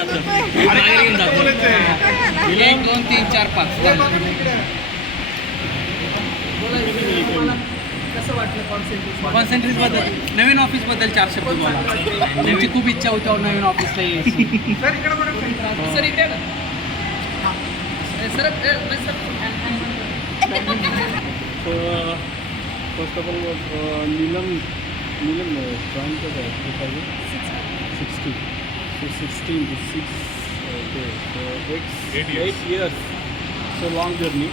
1 2 3 4 5. कसं वाटलं कॉन्सन्ट्रेट बद्दल, नवीन ऑफिस बद्दल 4 शब्द बोला. त्यांची खूप इच्छा होती नवीन ऑफिसला यायची. सर इकडे ना sir first of all Neelam join कब है 2016 so 16 to 6 okay so 8 years so long journey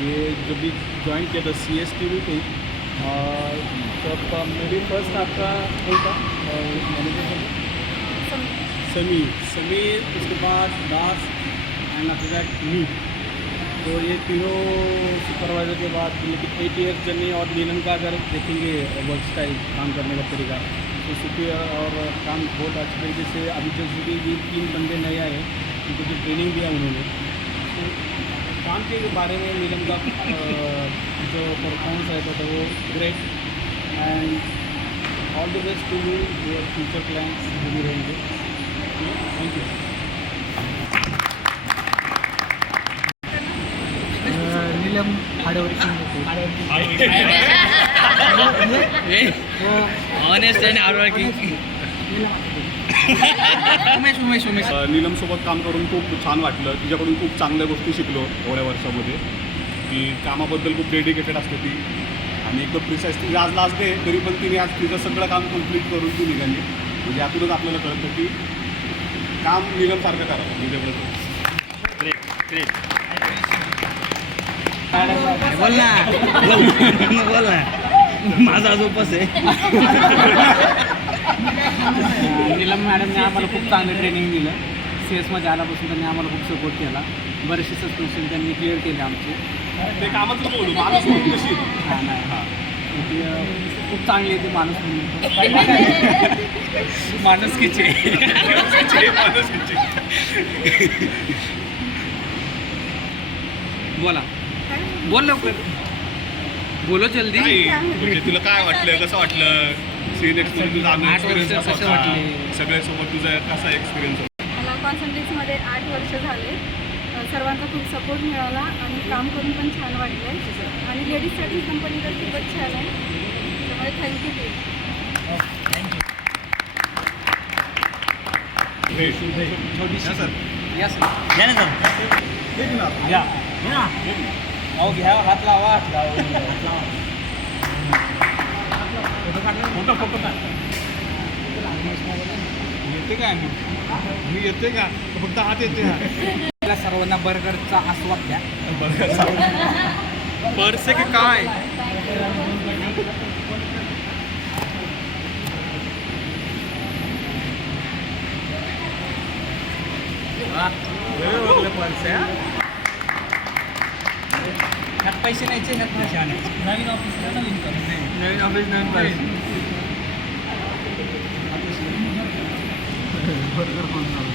ये जब भी ज्वाइन किया था CSTV पे तब मेरी फर्स्ट आपका कौन था मैनेजर समीर उसके बाद Das end after that me तो ये तीनों सुपरवाइज़र के बाद लेकिन 8 इयर्स जर्नी और नीलम का अगर देखेंगे वर्क स्टाइल काम करने का तरीका तो सुपीरियर और काम बहुत अच्छी तरीके से अभी जैसे कि ये 3 बंदे नए आए उनको जो ट्रेनिंग दिया उन्होंने तो काम के बारे में नीलम का जो परफॉर्मेंस रहता था वो great and all the best to you your future plans जो भी रहेंगे thank you Neelam hardworking honest आणि हार्डवर्किंग. उमेश नीलमसोबत काम करून खूप छान वाटलं. तिच्याकडून खूप चांगल्या गोष्टी शिकलो एवढ्या वर्षामध्ये की कामाबद्दल खूप डेडिकेटेड असते ती आणि एकदम प्रिसाईज. ती आज लास्ट डे तरी पण तिने आज तिचं सगळं काम कम्प्लीट करून ती निघाली. म्हणजे यातूनच आपल्याला कळतं की काम नीलमसारखं करावं म्हणजे एवढं. Great great. बोल ना माझा आज उपास आहे. नीलम मॅडमने आम्हाला खूप चांगलं ट्रेनिंग दिलं. CS मध्ये आल्यापासून त्यांनी आम्हाला खूप सपोर्ट केला. बरेचसे सस्पेन्शन त्यांनी क्लिअर केले आमचे. ते कामाचं बोलू माणूस म्हणून कशी हां नाही हां खूप चांगली आहे ती माणूस म्हणून. माणुसकीची बोला बोल लवकर बोलो जल्दी. म्हणजे तुला काय वाटलं कसं वाटलं सीन एक्सपिरियन्स कसं वाटले सगळ्यासोबत तुझा कसा एक्सपिरियन्स होता? मला कॉन्सन्ट्रेक्समध्ये 8 वर्ष झाले. सर्वांचा खूप सपोर्ट मिळाला आणि काम करून पण छान वाटलं आणि लेडीजसाठी कंपनी तर खूपच छान आहे. त्यामुळे थँक्यू छोटीशी सर या सर या ना सर या अहो घ्या हात लावा फोटो का येते का मी येते का फक्त हात येते आपल्या सर्वांना बर्गरचा आस्वाद द्या. पर्से की काय पर्से ह्यात पैसे न्यायचे ह्यात पैसे आणायचे. नवीन ऑफिसला नवीन ऑफिस नवीन पैसे बर्गर पण चालू